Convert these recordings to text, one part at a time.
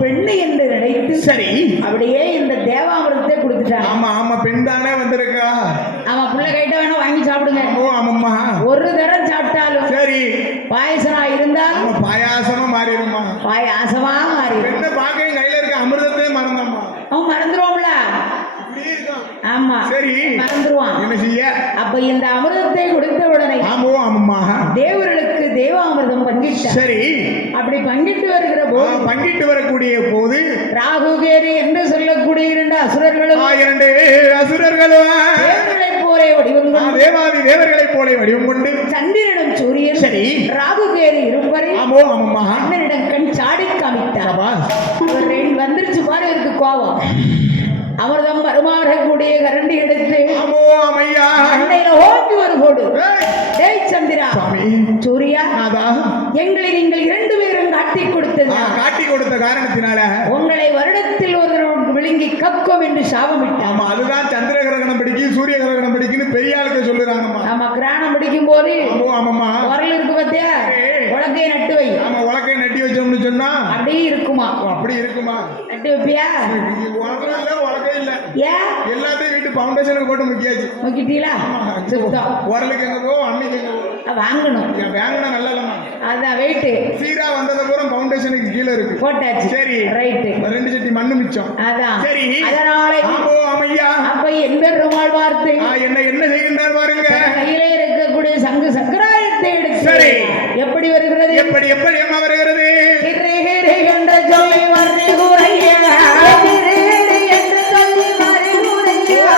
பெண்ணு என்று நினைத்து சரி அப்படியே இந்த தேவாமிரத்தை கொடுத்துட்டாங்க. ஆமா ஆமா பெண் தானே வந்திருக்கா. ஆமா புள்ள கைட்ட வேணா வாங்கி சாப்பிடுங்க. ஓ ஆமாம்மா. ஒரு தரம் சாப்பிட்டாலும் சரி பாயசமா இருந்தாலும் பாயாசமா மாறிடுமா. பாயாசமா மாறி பெண்ணை பார்க்க கையில இருக்க அமிர்தத்தையே மறந்தம்மா. அவன் மறந்துருவோம்ல. ஆமா சரி மறந்துருவான். என்ன செய்ய? அப்ப இந்த அமிர்தத்தை கொடுத்த உடனே ஆமோ ஆமாம்மா தேவர்களுக்கு தேவாமிர்தம் பங்கிட்டார். சரி அப்படி பங்கிட்டு வருகிற போது பங்கிட்டு வரக்கூடிய போது ராகுகேரி என்று சொல்லக்கூடிய இரண்டு அசுரர்களும் தேவர்களைப் போலே வடிவம் கொண்டு தேவாதி தேவர்களைப் போலே வடிவம் கொண்டு சந்திரனும் சூரியன் சரி ராகுகேரி இருப்பரை ஆமோ ஆமாம்மா அண்ணனிடம் கண் சாடி காமித்தார். வந்துருச்சு பாரு இருக்கு கோபம். அமிர்தம் வருமாறக்கூடிய கரண்டி எடுத்து அண்டையில ஓட்டி ஒரு போடு. டேய் சந்திரா சூரியா எங்களை நீங்கள் இரண்டு பேரும் காட்டி கொடுத்த காரணத்தினால உங்களை வருடத்தில் ஒரு விழுங்கி கக்கும் என்று சாபமிட்டான். அதுதான் சந்திர கிரகணம் பிடிக்கும் சூரிய கிரகணம் பிடிக்கும் பெரிய ஆளுக்கு சொல்லுறாங்க. ஆமா கிரகணம் பிடிக்கும் போது உரல் இருக்கு பத்தியா உலக்கையை நட்டு வை. ஆமா உலக்கையை நட்டி வச்சோம்னு சொன்னா அப்படியே இருக்குமா. அப்படி இருக்குமா? நட்டு வைப்பியா? உலக்கை இல்ல எல்லாத்தையும் வீட்டு பவுண்டேஷனுக்கு போட்டு முக்கியாச்சு. முக்கிட்டீங்களா? உரலுக்கு எங்க போ அன்னைக்கு வாங்கணும். வாங்கினா நல்லா இல்லமா. அதான் வெயிட் சீரா வந்தத பூரா பவுண்டேஷனுக்கு கீழ இருக்கு போட்டாச்சு. சரி ரைட். 2 சட்டி மண்ணு மிச்சம். அதான் சரி அதனால ஆமோ ஆமையா அப்ப என் பெருமாள் வார்த்தை என்ன செய்கின்றார் பாருங்க. கையிலே இருக்கக்கூடிய சங்கு சக்கராயத்தை எடுத்து சரி எப்படி வருகிறது? எப்படி அம்மா வருகிறது? என்ற சொல்லி வருகுறையா என்று சொல்லி வருகுறையா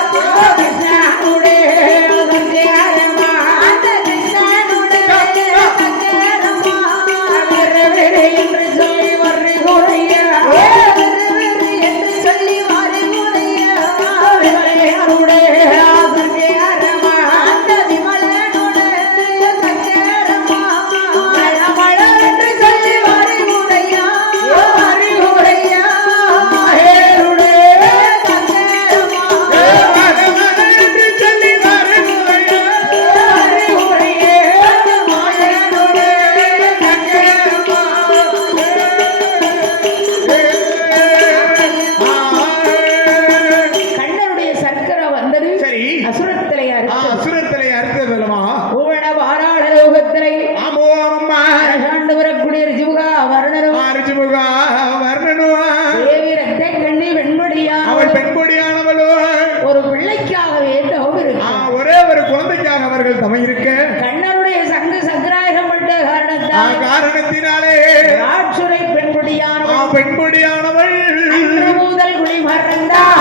கிருஷ்ணனுடைய என்று சொல்லி வருகுறையா என்று சொல்லி வருகுறையா ஒரு பிள்ளைக்காகவே ஒரே ஒரு குழந்தைக்காக அவர்கள் தமை இருக்க கண்ணனுடைய சங்கு சக்கராயகம் பட்ட காரணத்தினாலே ராட்சுரை பெண்பொடியானவள் முதல் குடி மறந்தால்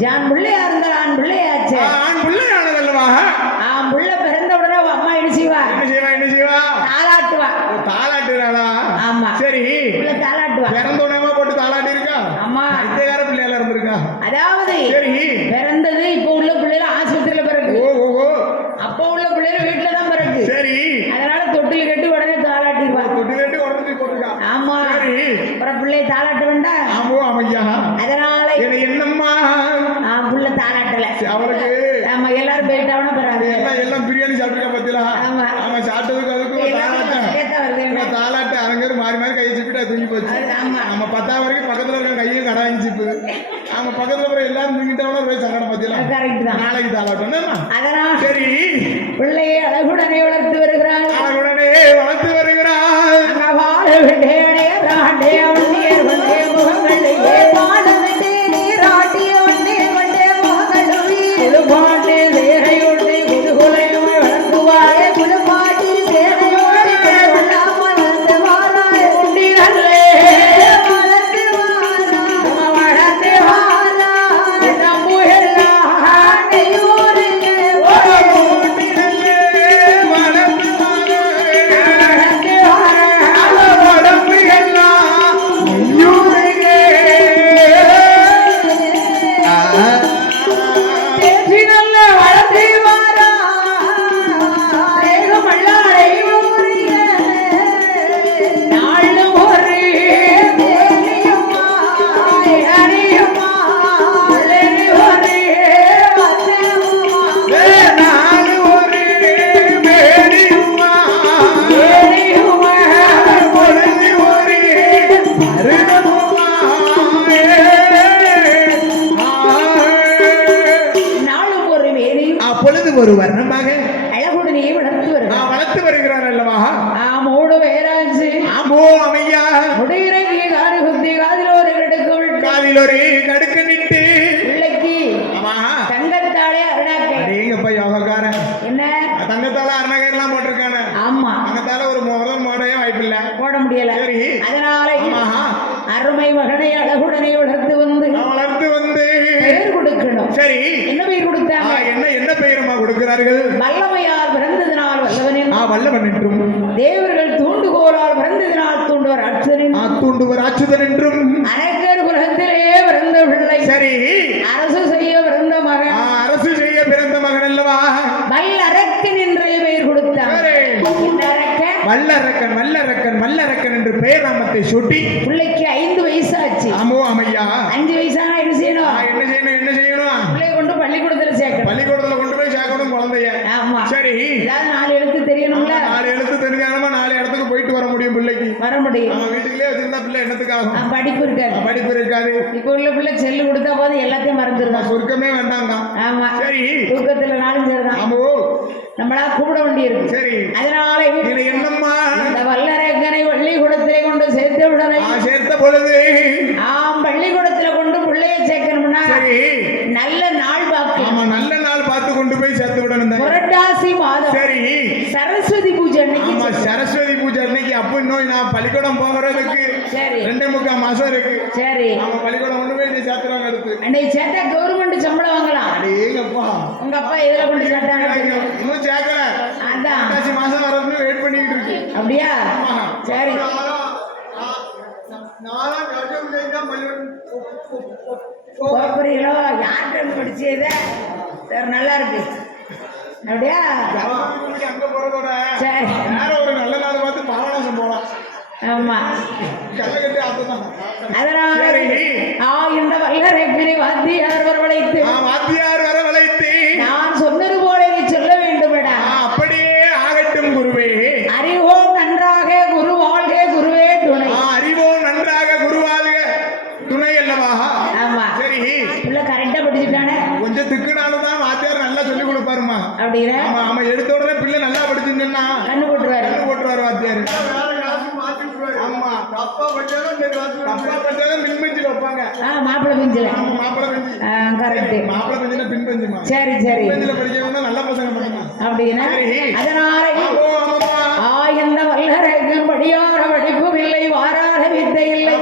ஜான் பிள்ளையா இருந்தால் ஆண் பிள்ளையாச்சு. ஆண் பிள்ளையானதல்லவா? ஆண் பிள்ளை பிறந்த உடனே அம்மா என்ன செய்வா? தாலாட்டுவா. தாலாட்டுறாளா? ஆமா சரி பிள்ளை தாலாட்டுவா. பிறந்த உடனே போட்டு தாலாட்டிருக்கா? ஆமா ஐத்தையார பிள்ளையால இருந்திருக்கா? அதாவது பிறந்தது இப்ப உள்ள பிள்ளைல ஆஸ்பத்திரியில பிறகு. அப்ப உள்ள பிள்ளைகள் வீட்டுல தான் பிறகு. சரி அதனால தொட்டில் கட்டி உடனே தாலாட்டிடுவா. தொட்டில் கட்டி உடனே போட்டுருக்கா. ஆமா அப்புறம் பிள்ளைய தாலாட்ட வேண்டாம். ஆமோ ஆமையா அதனால என்னம்மா புள்ள தாலாட்டல அவருக்கு. ஆமா எல்லாரும் போயிட்டாவனா பரவாது. எல்லாம் பிரியாணி சாப்பிட்டுருக்கா பத்தியா? ஆமா ஆமா சாப்பிட்டதுக்கு அதுக்கும் தாலாட்ட அரங்கர் மாறி மாறி கையை சிப்பிட்டு தூங்கி போச்சு. நம்ம 10ஆம் வரைக்கும் பக்கத்துல இருக்க கையும் கடை வாங்கி சிப்பு. ஆமா பக்கத்துல போய் எல்லாரும் தூங்கிட்டாவனா போய் சங்கடம் பத்தியா? கரெக்ட் தான். நாளைக்கு தாலாட்டம். அதனால சரி பிள்ளையை அழகுடனே வளர்த்து வருகிறாள். வாழ வேண்டே ராண்டே அவனே வந்தே முகங்களே வாழ வேண்டே நீராட்டிய வந்தே வந்தே முகங்களே குழுபாட்டு சேரையோடு குழுகுலையும் வளர்த்துவாரே குழுபாட்டி சேரையோடு குழுகுலாம வளர்த்து வாராய குண்டிரல்லே வளர்த்து வாரா நம்புகல்லா நெய்யூரிலே ஒரு குண்டிரல்லே வளர்த்து வாரா ஆமையா முடிகிறங்கி காது குத்தி காதில் ஒரு கடுக்கு விட்டு காதில் ஒரு கடுக்கு நிட்டு பிள்ளைக்கு ஆமா தங்கத்தாலே அருணாக்கை அடேங்கப்பா யோகக்காரன் என்ன தங்கத்தால அருணாக்கர்லாம் போட்டிருக்கானே ஆமா தங்கத்தால ஒரு முதல் மோடையும் வாய்ப்பில்லை போட முடியல சரி அதனால ஆமா அருமை மகனை அழகுடனே வளர்த்து வந்து பெயர் கொடுக்கணும் சரி என்ன பெயர் கொடுத்தாங்க என்ன பெயரமா கொடுக்கிறார்கள் வல்லமையால் பிறந்ததினால் வல்லவன் வல்லவன் என்றும் தேவர்கள் தூண்டுகோலால் பிறந்ததினால் தூண்டுவர் அச்சுதன் என்றும் அனைக்கர் குலத்திலே பிறந்த பிள்ளை சரி அரசு செய்ய பிறந்த மகன் அல்லவா வல்லரக்கன் என்றே பெயர் கொடுத்தார் வல்லரக்கன் என்று பெயர் நாமத்தை சூட்டி பிள்ளைக்கு 5 வயசாச்சு. ஆமோ அம்மையா 5 வயசானா என்ன செய்யணும் பிள்ளை கொண்டு பள்ளிக்கூடத்துல கொண்டு போய் சேர்க்கணும் குழந்தைய. ஆமா சரி ஏதாவது 4 எழுத்து தெரியணும்ல 4 எழுத்து தெரிஞ்சாலுமா 4 இடத்துக்கு போயிட்டு வர முடியும் பிள்ளைக்கு வர முடியும். நம்ம வீட்டுக்குள்ளே வச்சிருந்தா பிள்ளை என்னத்துக்காகும் படிப்பு இருக்காது. இப்ப உள்ள பிள்ளை செல்லு கொடுத்தா போதும் எல்லாத்தையும் மறந்துருவாங்க. சுருக்கமே வேண்டாங்க. ஆமா சரி தூக்கத்துல நாளும் சரிதான். ஆமோ நம்மளா கூப்பிட வேண்டி இருக்கு. சரி அதனால என்னம்மா இந்த வல்லரக்கனை பள்ளிக்கூடத்திலே கொண்டு சேர்த்த பொழுது பள்ளிக்கூடத்துல கொண்டு பிள்ளைய சேர்க்கணும்னா நல்ல நாள் பார்க்க நல்ல நாள் பார்த்து கொண்டு போய் சேர்த்து விடணும். புரட்டாசி மாதம் சரி சரஸ்வதி பூஜை அன்னைக்கு சரஸ்வதி பூஜை அன்னைக்கு அப்ப இன்னும் நான் பள்ளிக்கூடம் போகிறதுக்கு 2.25 மாசம் இருக்கு. சரி நம்ம பள்ளிக்கூடம் கொண்டு போய் சேர்த்துறாங்க. அடுத்து அன்னைக்கு சேர்த்தா கவர்மெண்ட் சம்பளம் வாங்கலாம். அடேங்கப்பா உங்க அப்பா எதுல கொண்டு சேர்த்தாங்க? இன்னும் சேர்க்கல. அதான் புரட்டாசி மாசம் வரணும்னு வெயிட் பண்ணிட்டு இருக்கு. அப்படியா? சரி யார்கிட்ட படிச்சத சரி நல்லா இருக்கு. அப்படியா? அங்க போறதோட வேற ஒரு நல்ல நாள் பார்த்து பாவனாசம் போலாம். ஆமா கல்லகட்டி ஆத்துதான். அதனால இந்த வல்லரக்கனை வாத்தியார் வரவழைத்து நான் சொன்னது போல நீ சொல்ல வேண்டுமடா. அப்படியே ஆகட்டும் குருவே. அறிவோம் நன்றாக குரு வாழ்க குருவே துணை. அறிவோம் நன்றாக குரு வாழ்க துணை அல்லவா? ஆமா சரி உள்ள கரெக்டா படிச்சுட்டானே. கொஞ்சம் திக்குனாலதான் வாத்தியார் நல்லா சொல்லி கொடுப்பாருமா. அப்படின்னா ஆமா எடுத்த உடனே பிள்ளை நல்லா படிச்சுன்னா கண்ணு போட்டுருவாரு வாத்தியார். ஆமா தப்பா பட்டாலும் மின்பஞ்சில வைப்பாங்க. மாப்பிள்ளை பெஞ்சில கரெக்ட். மாப்பிள்ளை பெஞ்சில பின்பஞ்சுமா. சரி பெஞ்சில படிக்கணும்னா நல்ல பசங்க பண்ணுங்க. அப்படின்னா அதனால இந்த வல்லரக்கன் படியார படிப்பும் இல்லை வாராத வித்தைகள் இல்லை.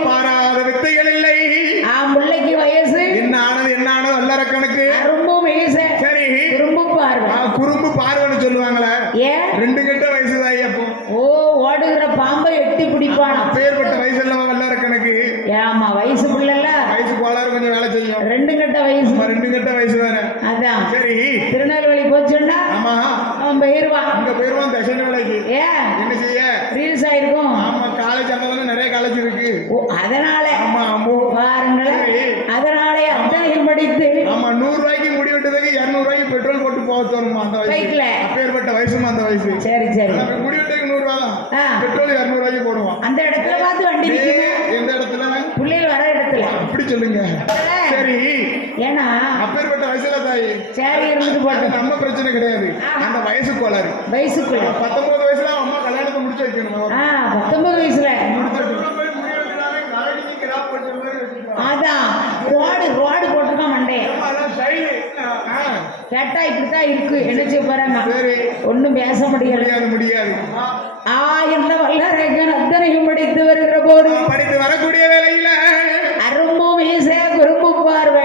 பிள்ளைக்கு வயசு என்ன ஆனது வல்லரக்கனுக்கு ரொம்ப வயசு. சரி குறும்பு பார்வைன்னு சொல்லுவாங்களே. ஏன் 2 கெட்ட வயசுதான். அப்போ ஓடுகிற பாம்பை எட்டி பிடிப்பான். பேர்பட்ட வயசு எல்லாம் வல்லரக்கனுக்கு. ஆமா வயசு பிள்ளைல வயசு கோளாறு கொஞ்சம் வேலை செய்யும். 2 கெட்ட வயசு. 2 கெட்ட வயசு வேற. அதான் சரி திருநெல்வேலி போச்சுன்னா ஆமா அவன் போயிருவான். அங்க போயிருவான் தசன வேலைக்கு. ஏன் என்ன செய்ய ரீல்ஸ் ஆயிருக்கும். ஆமா காலேஜ் அங்கதானே நிறைய காலேஜ் இருக்கு. அதனால ஆமா பாருங்களேன். அதனால அத்தனையும் படித்து 100 ரூபாய்க்கு முடி வெட்டுறதுக்கு 200 ரூபாய்க்கு பெட்ரோல் போட்டு போக தோணுமா அந்த வயசு. அப்பேற்பட்ட வயசுமா அந்த வயசு. சரி முடி வெட்டுறதுக்கு 100 ரூபா தான். பெட்ரோல் 200 ரூபாய்க்கு போடுவோம். அந்த இடத்துல பார்த்து வண்டி நிக்குது. எந்த இடத்துல? புள்ளைகள் வர இடத்துல. அப்படி சொல்லுங்க. சரி ஏன்னா அப்பேற்பட்ட வயசுல தாய் சரி இருந்துட்டு போட்டு நம்ம பிரச்சனை கிடையாது. அந்த வயசு கோளாறு. வயசுக்குள்ள 19 வயசுல அம்மா கல்யாணத்தை முடிச்சு வைக்கணும். 19 வயசுல அதான் ரோடு போட்டுருக்கான் மண்டே. கேட்டா இப்படித்தான் இருக்கு. என்ன செய்ய போறாங்க? ஒன்னும் பேச முடியாது. இந்த வல்லரக்கன் அத்தனையும் படித்து வருகிற போது வரக்கூடிய வேலையில அரும்பு மீச குறும்பு பார்வை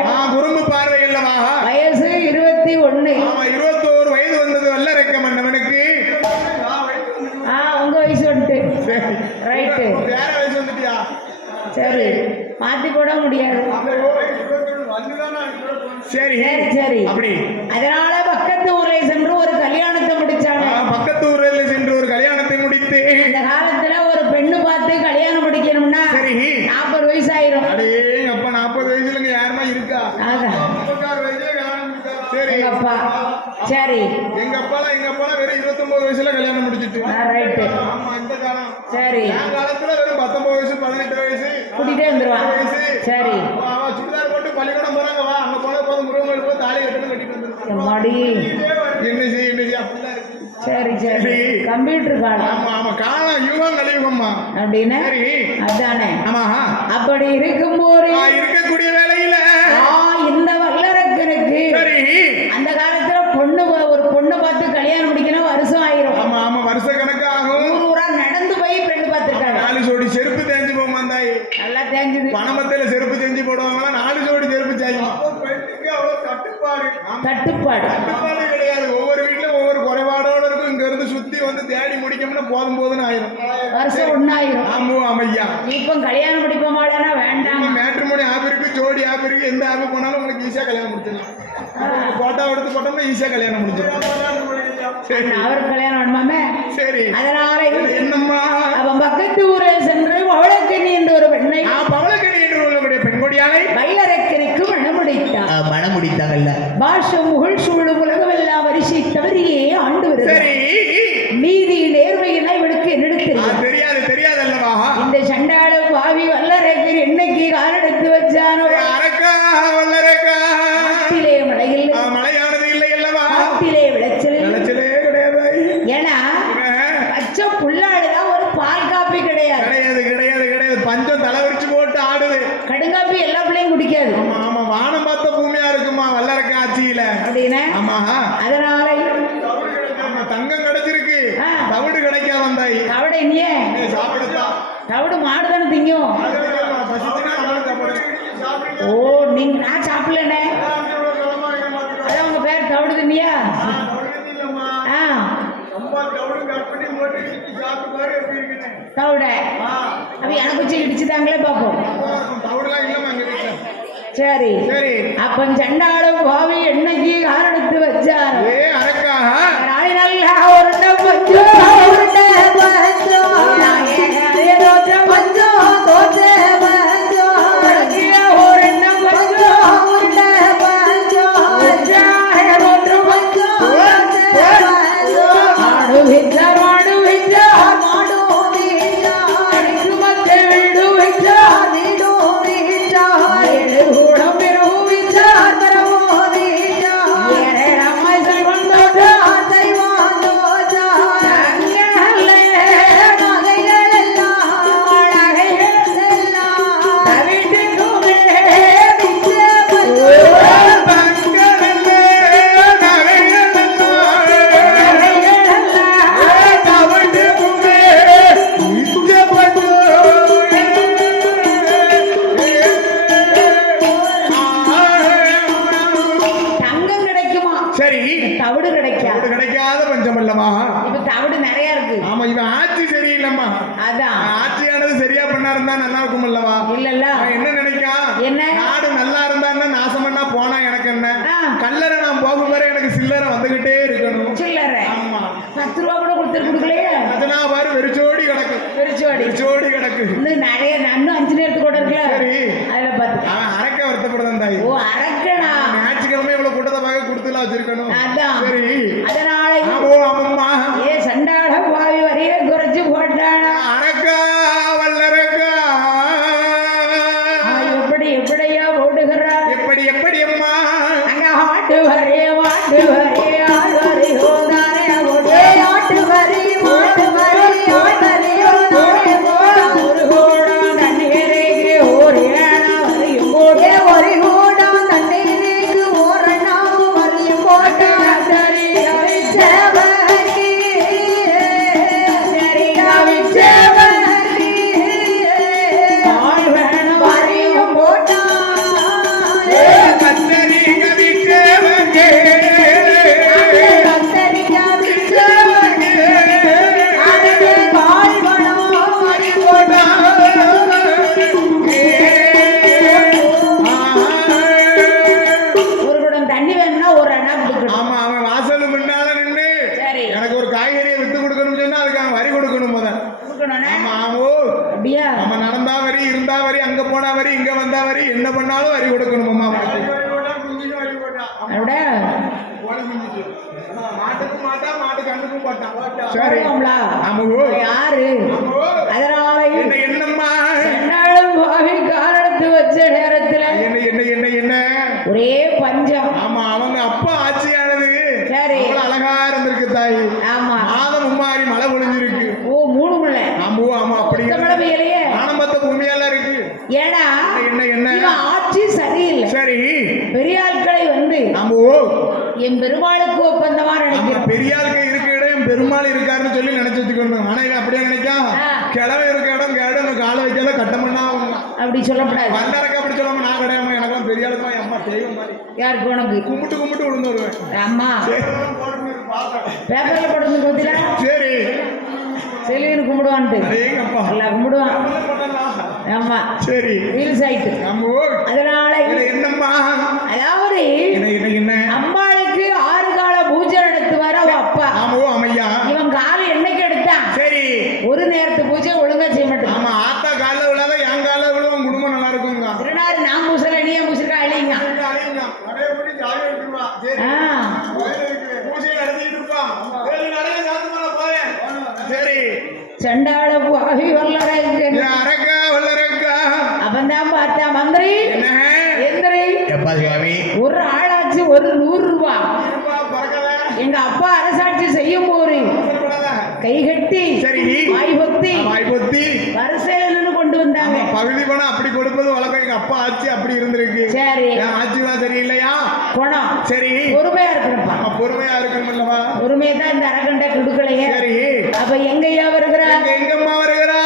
அல்லவா? வயசு 21. 21 வயது வந்தது வல்லரக்க மன்னவனுக்கு. உங்க வயசு வந்துட்டு ரைட்டு. வேற வயசு வந்துட்டியா? சரி மாத்தி போட முடியாது. சரி அப்படி அதனால பக்கத்து ஊர்ல சென்று ஒரு கல்யாணத்தை முடிச்சாங்க. பக்கத்து ஊர்ல சென்று ஒரு கல்யாணத்தை முடித்து இந்த காலத்துல ஒரு பெண்ணு பார்த்து கல்யாணம் முடிக்கணும்னா 40 வயசு ஆயிரும். அப்ப 40 வயசுல யாருமா இருக்கா? அப்பா சரி எங்க அப்பா வெறும் 29 வயசுல கல்யாணம் முடிச்சிட்டு. ரைட்டு. இந்த காலம் சரி காலத்துல வெறும் 19 வயசு 18 வயசு கூட்டிட்டே வந்துருவான். சரி சுடிதார் போட்டு பள்ளிக்கூடம் போறாங்க. வா அங்க போன போது முருகன் போய் தாலி கட்டணும் கட்டிட்டு வந்துருக்காங்க. என்ன செய்ய அப்படிதான் இருக்கு. சரி கம்ப்யூட்டர் காலம். ஆமா காலம் யுகம் கலியுகம்மா. அப்படின்னு சரி அதானே. ஆமா அப்படி இருக்கும் போது இருக்கக்கூடிய வேலையில இந்த வல்லரக்கனுக்கு சரி அந்த காலத்துல ஒரு பொண்ணு பார்த்து கல்யாணம் முடிக்கணும் வருஷம் ஆயிரும். ஆமா ஆமா வருஷ கணக்கு ஆகும். ஊரா நடந்து போய் பெண்ணு பார்த்திருக்காங்க. 4 ஜோடி செருப்பு தேஞ்சு போமா தாய். நல்லா தேஞ்சது. பணமத்தில செருப்பு செஞ்சு போடுவாங்களா 4 ஜோடி செருப்பு தேஞ்சு. அப்போ பெண்ணுக்கு அவ்வளவு கட்டுப்பாடு கிடையாது. ஒவ்வொரு வீட்லயும் ஒவ்வொரு குறைபாடோட இருக்கும். இங்க இருந்து சுத்தி வந்து தேடி முடிக்கணும்னா போதும்னு ஆயிரும். வருஷம் ஒண்ணாயிரும். ஆமா ஆமையா. இப்போ கல்யாணம் முடிப்போமாடா வேண்டாம். மேட்ரிமோனி ஆப் இருக்கு, ஜோடி ஆப் இருக்கு. எந்த ஆப் போனாலும் உங்களுக்கு ஈஸியா கல்யாணம் முடிச்சிடலாம். போட்டோ எடுத்து போட்டோம்னா ஈஸியா கல்யாணம் முடிச்சிடலாம். அவருக்கு கல்யாணம் வேணுமாமே. சரி அதனால என்னம்மா அவன் பக்கத்து ஊரை சென்று பவளக்கண்ணி என்ற ஒரு பெண்ணை பவளக்கண்ணி என்று உள்ளவருடைய பெண்கொடியானை வல்லரக்கனுக்கு மணமுடித்தாங்கல்ல. பாஷம் முகழ் சூழும் உலகமெல்லாம் வரிசை தவறியே ஆண்டு வருது. நீதி நேர்மையினா இவனுக்கு என்ன தெரியாது அல்லவா? இந்த சண்டாள பாவி வல்லரக்கன் என்னைக்கு காலெடுத்து வச்சானோ காட்டிலே மழையானது இல்லை அல்லவா? காட்டிலே விளைச்சலே கிடையாது. ஏன்னா பச்சை புல்லாடுதான் ஒரு பால் காப்பி கிடையாது. பஞ்சம் தலைவரிச்சு போட்டு ஆடுது. கடுங்காப்பி எல்லா பிள்ளையும் குடிக்காது. ஆமா வானம் பார்த்த பூமியா இருக்குமா வல்லரக்க ஆட்சியில அப்படின்னா. ஆமா அதனால தங்கம் கிடைச்சிருக்கு, தவிடு கிடைக்காத வந்தாய். தவிடு என்னையே சாப்பிடுதான். தவிடு மாடுதானே திங்கும். ஓ நீங்க நான் சாப்பிடலண்ணே. அதான் உங்க பேர் தவிடு தின்னியா? தவிட அப்ப எனக்கு வச்சு இடிச்சுதாங்களே பாப்போம். சரி அப்ப சண்டாளும் பாவி என்னைக்கு காரணத்து வச்சாரு. நல்லா ஒரு கிடைக்காத பஞ்சம் அல்லவா? இப்ப தவிடு நிறைய இருக்கு. ஆமா இவன் ஆட்சி சரியில்லம்மா. அதான் ஆட்சியானது சரியா பண்ணா இருந்தா நல்லா இருக்கும் அல்லவா? இல்ல என்ன நினைக்கா? என்ன நாடு நல்லா இருந்தா நாசம் பண்ணா போனா எனக்கு என்ன? கல்லறை நான் போகும் வரை எனக்கு சில்லறை வந்துகிட்டே இருக்கணும். சில்லறை ஆமா 10 ரூபா கூட கொடுக்கலையே. அதெல்லாம் பாரு வெறிச்சோடி கிடக்கு. வெறிச்சோடி கிடக்கு. இன்னும் நிறைய இன்னும் 5 நேரத்துக்கு கூட இருக்குல்ல. சரி அதுல பார்த்து அரக்க வருத்தப்படுதான் தாய். ஓ அரக்கனா ஞாயிற்றுக்கிழமை இவ்வளவு கூட்டத்தை பார்க்க கொடுத்துலாம் வச்சிருக்கணும். அதான் சரி அதனால அம்மா ஏ சண்டாள பாவி வரைய குறைச்சு போட்டானா அரக்கா வல்லரக்கா எப்படியா ஓடுகிறா? எப்படி அம்மா அங்க ஆட்டு வரைய ஆடு வரைய ஹோதாரே ஓடே ஆட்டு வரைய ஆடு வரைய ஒரு ஹோடா தண்ணீரேக்கு ஓரியானா வரையும் ஓடே ஒரு ஹோடா தண்ணீரேக்கு ஓரணா வரையும் போட்டா தரி கவிச்சேவரி ஆள் வேணும் வரையும் போட்டா கத்தரி கவிச்சேவரி என்ன பண்ணாலும் வரி கொடுக்கணும் அம்மா. மாட்டுக்கும் மாட்டா மாட்டு கண்ணுக்கும் போட்டான். சரி யாரு அதனால என்னம்மா காலத்து வச்ச நேரத்துல என்ன ஒரே பஞ்சம். ஆமா அவங்க அப்பா ஆட்சியானது சரி அழகா இருந்திருக்கு தாய். ஆமா மாதம் மும்மாரி மழை பொழிஞ்சிருக்கு. ஓ 3 மழை. ஆமா அப்படி ஏன்னா என்ன என்ன இவன் ஆட்சி சரியில்லை. சரி பெரிய ஆட்களை வந்து ஆமா என் பெருமாளுக்கு ஒப்பந்தமா நினைக்கிறேன். பெரிய ஆளுக்கு இருக்க இடம் பெருமாள் இருக்காருன்னு சொல்லி நினைச்சு வச்சுக்கணும். ஆனா இவன் அப்படியே நினைக்கா கிழமை இருக்க இடம் கேடு உனக்கு கால வைக்காத கட்டமண்ணா அப்படி சொல்லக்கூடாது. வந்தாரக்க அப்படி சொல்லாம நான் கிடையாம எனக்கெல்லாம் பெரிய ஆளுக்கு தான் அம்மா தெய்வம் மாதிரி யாருக்கு உனக்கு கும்பிட்டு கும்பிட்டு விழுந்து வருவேன். அம்மா பேப்பர்ல போட்டு போதில சரி செலின்னு கும்பிடுவான்ட்டு அப்பா எல்லாம் கும்பிடுவான். ஆமா சரி ரீல்ஸ் ஆயிட்டு அதனால என்னம்மா அதாவது என்ன அம்பாளுக்கு 6 கால பூஜை நடத்துவார அவ அப்பா. ஆமோ அம்மையா இவன் கால என்னைக்கு எடுத்தான்? சரி ஒரு நேரத்து பூஜை ஒழுங்கா செய்ய மாட்டான். ஆமா ஆத்தா கால விழாத என் கால விழுவ உன் குடும்பம் நல்லா இருக்குங்க. திருநாள் நான் பூசல நீ பூசிக்க அழிங்க. சரி சண்டாள ஆகி வல்லரக்கா அப்பந்தான் பார்த்தா மந்திரி எந்திரி ஒரு ஆளாச்சு ஒரு 100 ரூபாய் எங்க அப்பா அரசாட்சி செய்யும் போது கைகட்டி சரி வாய்பொத்தி வரிசையில கொண்டு வந்தாங்க. பகுதி பணம் அப்படி கொடுப்பது வழக்கம். எங்க அப்பா ஆட்சி அப்படி இருந்திருக்கு. சரி ஆட்சி தான் சரியில்லையா குணம் சரி பொறுமையா இருக்கணும்ப்பா. பொறுமையா இருக்கணும் அல்லவா? பொறுமையை தான் இந்த அரகண்ட கொடுக்கலையே. சரி அப்ப எங்கய்யா வருகிறா? எங்கம்மா வருகிறா?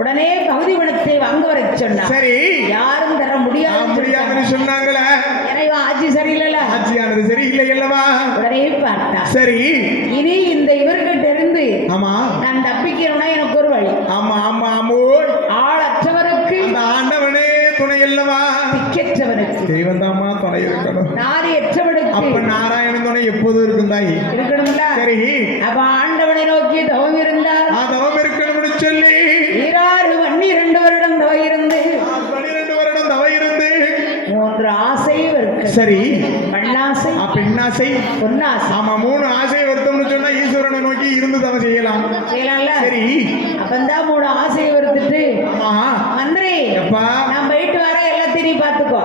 உடனே பகுதி பணத்தை வாங்க வர சொன்னார். சரி யாரும் தர முடியாதுன்னு சொன்னாங்களே. ஏன்னா ஆட்சி சரியில்லை. ஆட்சியானது சரியில்லை அல்லவா? உடனே பார்த்தா சரி இனி இந்த இவர்கிட்ட இருந்து ஆமா நான் தப்பிக்கிறேன்னா எனக்கு ஒரு வழி. ஆமா ஆமா ஆமோ ஆளற்றவருக்கு அந்த ஆண்டவனே துணை அல்லவா? திக்கற்றவனுக்கு தெய்வம் தாமா துணை இருக்கணும். நாரியற்றவனுக்கு அப்ப நாராயணன் துணை எப்போதும் இருக்கும் தாய் இருக்கணும்ல. சரி அப்ப ஆண்டவனை நோக்கி தவம் இருந்தார். தவம் இருக்கணும்னு சொல்லி 12 வருடம் தவம் இருந்து 12 வருடம் தவம் இருந்து 3 ஆசை இருக்கு. சரி மண்ணாசை பெண்ணாசை பொன்னாசை. ஆமா 3 ஆசை வருத்தம்னு சொன்னா ஈஸ்வரனை நோக்கி இருந்து தவம் செய்யலாம்ல. சரி அப்பந்தான் 3 ஆசையை வருத்துட்டு மந்திரி நான் போயிட்டு வர எல்லாத்தையும் நீ பாத்துக்கோ.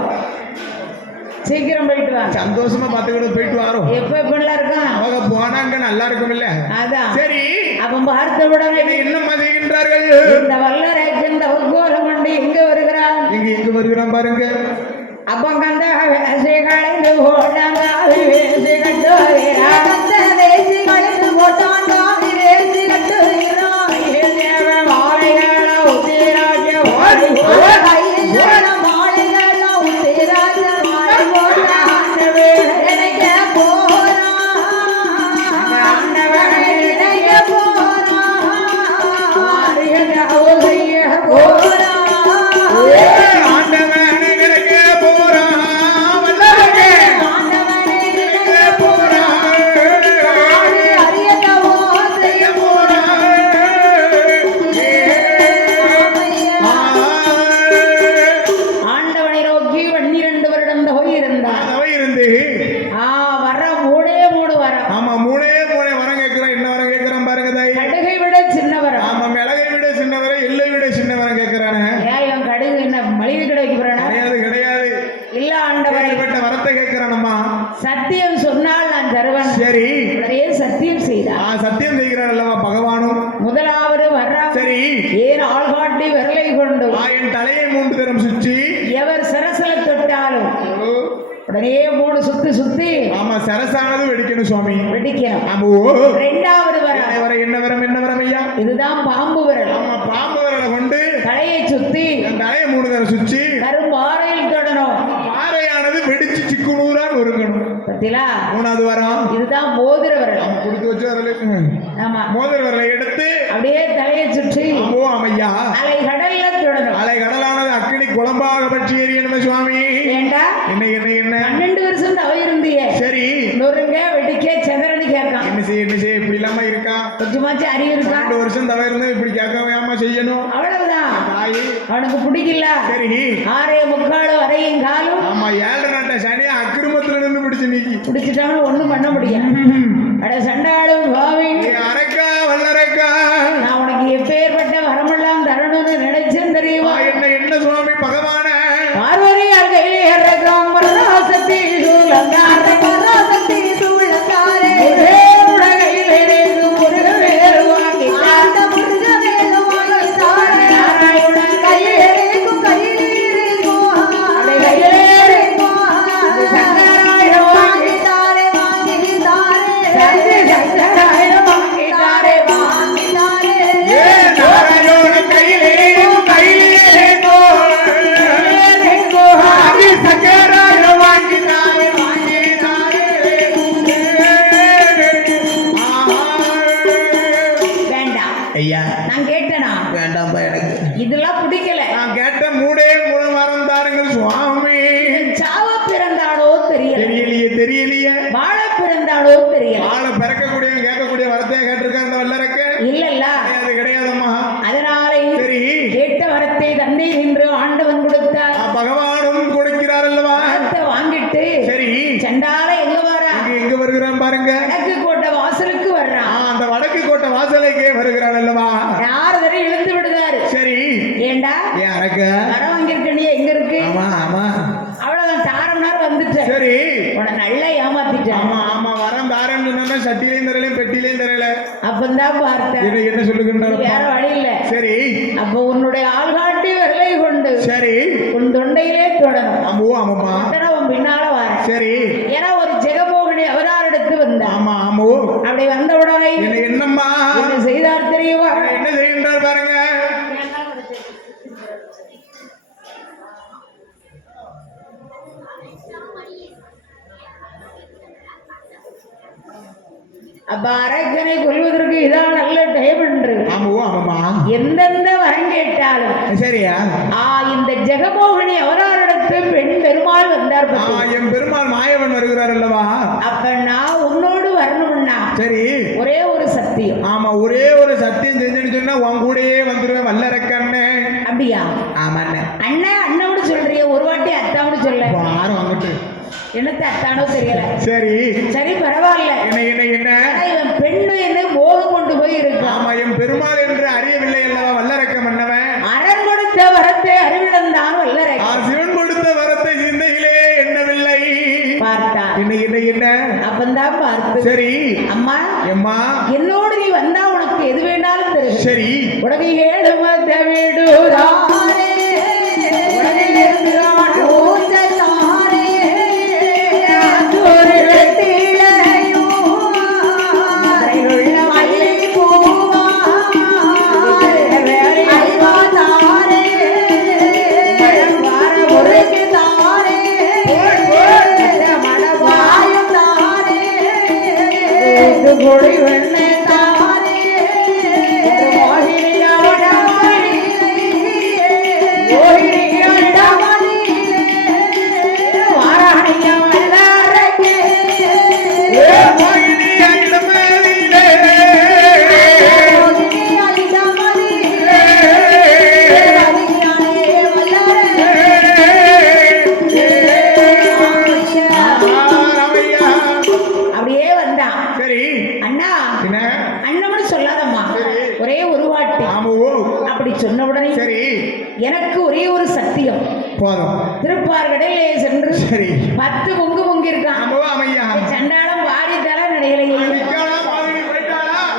சீக்கிரம் போயிட்டு வா. சந்தோஷமா பாத்துக்கிட்டு போயிட்டு வரோம். எப்படிலாம் இருக்கா? அவங்க போனாங்க நல்லா இருக்கும் இல்ல? அதான் சரி. அப்ப பார்த்த உடனே என்னம்மா செய்கின்றார்கள்? இந்த வல்லரைக்கு இந்த உத்கோலம் கொண்டு எங்க வருகிறான்? எங்க வருகிறான் பாருங்க. அப்ப கந்த வேசி கலைந்து போட்டாங்க வேசி கட்டுகிறான். கந்த வேசி கலைந்து போட்டாங்க வேசி கட்டுகிறான். மாலைகள உத்திராஜ வாடி மாலைகள உத்திராஜ வாடி போட்டான் நினைக்க போறான். ஆண்டவனை நினைக்க போறான். மாறிய செய்ய போறான். சத்தியம் சொன்னால் நான் தருவேன். சரி சத்தியம் செய்தார். சத்தியம் செய்கிறார் அல்லவா பகவானும். முதலாவது வர்றா. சரி ஏன் ஆள்காட்டி விரலை கொண்டு என் தலையை 3 தரம் சுற்றி எவர் சரசல தொட்டாலும் உடனே 3 சுத்தி ஆமா சரசானது வெடிக்கணும் சுவாமி. வெடிக்கணும். ஆமா. 2வது வர என்ன வரம் ஐயா? இதுதான் பாம்பு விரல். ஆமா பாம்பு விரலை கொண்டு தலையை சுத்தி தலையை 3 தரம் சுற்றி கரும்பாறையில் தொடணும். பாறையானது வெடிச்சு சிக்குனூரா நொறுங்கணும். பத்திலா 3வது வரம். இதுதான் மோதிர விரல். ஆமா கொடுத்து வச்ச விரல். ஆமா மோதிர விரலை எடுத்து அப்படியே தலையை சுற்றி ஐயா அலை கடல்ல தொடணும். அலை கடலானது அக்கினி குழம்பாக பற்றி எரியணும் சுவாமி. ஏண்டா என்ன 12 வருஷம் தவ இருந்தியே. சரி நொறுங்க வெடிக்க சந்திரனு கேட்கான். என்ன என்ன செய்ய இப்படி இல்லாம இருக்கான்? கொஞ்சமாச்சும் அறிவு இருக்கா? 2 வருஷம் தவிர இருந்தா இப்படி கேட்காம செய்யணும். அவ்வளவுதான். தாய் அவனுக்கு பிடிக்கல. சரி 6:45 வரையும் காலம். ஆமா 7 நாட்ட சனியா அக்கிரமத்துல நின்று பிடிச்சு நீக்கி பிடிச்சிட்டாலும் ஒண்ணும் பண்ண முடியாது. அட சண்டாளும் பாவி அரக்கா வல்லரக்கா, நான் உனக்கு எப்பேற்பட்ட வரமெல்லாம் தரணும்னு நினைச்சேன் தெரியுமா? என்ன சுவாமி பகவான பார்வதி அருகையிலே இறக்கம் பராசக்தி சூழங்கார பராசக்தி சூழங்காரே உலகையில் இணைந்து முருகவேல் வாங்கி தாண்ட முருகவேல் வாங்கி தாரே நாராயண கையிலேக்கும் கையிலேக்கும் அடை கையிலேக்கும் சங்கராய வாங்கி தாரே வாங்கி தாரே சங்கராய வாங்கி தாரே வாங்கி தாரே ஏ நாராயண கையிலேக்கும் கையிலேக்கும் சக்கராய வாங்கி தாரே வாங்கி தாரே. வேண்டாம். ஐயா நான் கேட்டேனா? வேண்டாம்பா எனக்கு இதெல்லாம் பிடிக்கல. நான் கேட்ட மூடே மூலம் தாருங்க சுவாமி. சாவ பிறந்தாளோ தெரியல, தெரியலையே வாழ பிறந்தாளோ தெரியல. ஆளை பிறக்கக்கூடிய கேட்கக்கூடிய வரத்தையே கேட்டிருக்க அந்த வல்லரக்க இல்லல்ல, அது கிடையாதம்மா. அதனாலே சரி கேட்ட வரத்தை தந்தை என்று ஆண்டவன் கொடுத்தார். பகவானும் கொடுக்கிறார் அல்லவா? வரத்தை வாங்கிட்டு சரி சண்டால எங்க வரா? எங்க வருகிறான் பாருங்க. வடக்கு கோட்டை வாசலுக்கு வர்றான். அந்த வடக்கு கோட்டை வாசலுக்கே வருகிறான் அல்லவா? யாரு இழுத்து விடுதாரு. சரி ஏண்டா ஏன் அரக்க வரம் வாங்கியிருக்க நீ எங்க இருக்கு? ஆமா ஆமா அவ்வளவுதான். தாரம்னார் வந்துட்டேன். சரி உன நல்லா ஏமாத்திட்டேன். ஆமா ஆமா வரம் தாரன்னு சொன்னா சட்டிலையும் தரலையும் பெட்டிலையும் தரல. அப்பந்தான் பார்த்தேன். என்ன சொல்லுகின்றார்? வேற வழி இல்ல. சரி அப்ப உன்னுடைய ஆள்காட்டி விரலை கொண்டு சரி உன் தொண்டையிலே தொடரும். ஆமோ ஆமாமா உன் பின்னால வர. சரி ஏன்னா ஒரு ஜெகமோகினி அவதார் எடுத்து வந்த. ஆமா ஆமோ அப்படி வந்த உடனே என்னம்மா என்ன செய்தார் தெரியுமா? என்ன செய்கின்றார் பாருங்க. அப்ப அரக்கனை கொல்வதற்கு இதான் நல்ல டைம் என்று எந்தெந்த வரம் கேட்டாலும் சரியா இந்த ஜெகமோகினி அவதாரிடத்து பெண் பெருமாள் வந்தார். என் பெருமாள் மாயவன் வருகிறார் அல்லவா? அப்ப நான் உன்னோடு வரணும்னா சரி ஒரே ஒரு சத்தியம். ஆமா ஒரே ஒரு சத்தியம் செஞ்சுன்னு சொன்னா உன் கூடயே வந்துருவேன் வல்லரக்க அண்ணன். அப்படியா? ஆமா அண்ணன் அண்ணோடு சொல்றிய, ஒரு வாட்டி அத்தாவோடு சொல்ல. யாரும் வந்துட்டு என்னத்த அத்தானோ தெரியல. சரி சரி பரவாயில்ல. என்ன இவன் பெண்ணு என்ன மோகம் கொண்டு போய் இருக்கு. ஆமா என் பெருமாள் என்று அறியவில்லை அல்லவா வல்லரக்க மன்னவன்? அரண் கொடுத்த வரத்தை அறிவிழந்தான் வல்லரக்க. சிவன் கொடுத்த வரத்தை சிந்தையிலே எண்ணவில்லை பார்த்தான். என்ன அப்பந்தான் பார்த்து சரி அம்மா எம்மா என்னோடு நீ வந்தா உனக்கு எது வேண்டாலும் தெரியும். சரி உனக்கு ஏழு மத வீடுதா கொடி வெண்ணை தாரே அப்படியே வந்தான். சரி அண்ணா அண்ணம்னு சொல்லாதம்மா, ஒரே ஒரு வாட்டி அப்படி சொன்ன உடனே சரி எனக்கு ஒரே ஒரு சத்தியம் போதும். திருப்பார்கடலே சென்று 10 பொங்கு பொங்கி இருக்கான். சண்டாளம் வாடி தர நடையிலையே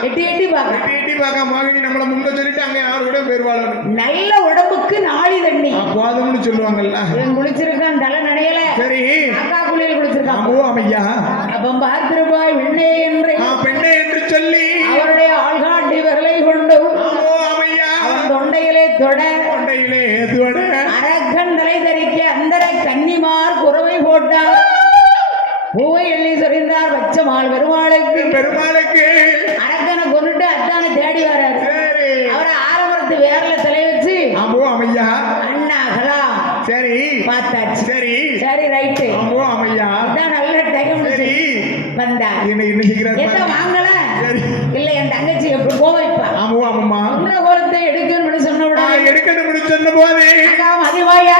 எட்டி எட்டி பார்க்க மோகினி நம்மள முங்க சொல்லிட்டு அங்க யாரு கூட பெருவாளர் நல்ல உடம்புக்கு நாளி தண்ணி போதும்னு சொல்லுவாங்கல்ல. இவன் குளிச்சிருக்கான், தலை நடையல. சரி அக்கா குளியல் குளிச்சிருக்கான். அப்ப பார்த்திருப்பாய் பெண்ணே என்று பெண்ணே என்று சொல்லி அவருடைய ஆள்காட்டி விரலை கொண்டு அவன் தொண்டையிலே தொட அரக்கன் தலை தரிக்க அந்தர கன்னிமார் குறவை போட்டார். பூவை எள்ளி சொரிந்தார் பச்சமாள் பெருமாளுக்கு அரக்கனை கொண்டுட்டு அத்தானை தேடி வர்றாரு. அவரை ஆலமரத்து வேர்ல தலை வச்சு அண்ணா ஹலா சரி பார்த்தாச்சு. சரி சரி ரைட்டு நல்ல டைம் வந்தார். என்ன வாங்கல என் தங்கச்சி எப்படி போவைப்பா ஆமா ஆமாம்மா உன்ன கோலத்தை எடுக்கணும்னு சொன்ன உடனே எடுக்கணும் சொன்ன போதே மதிவாயா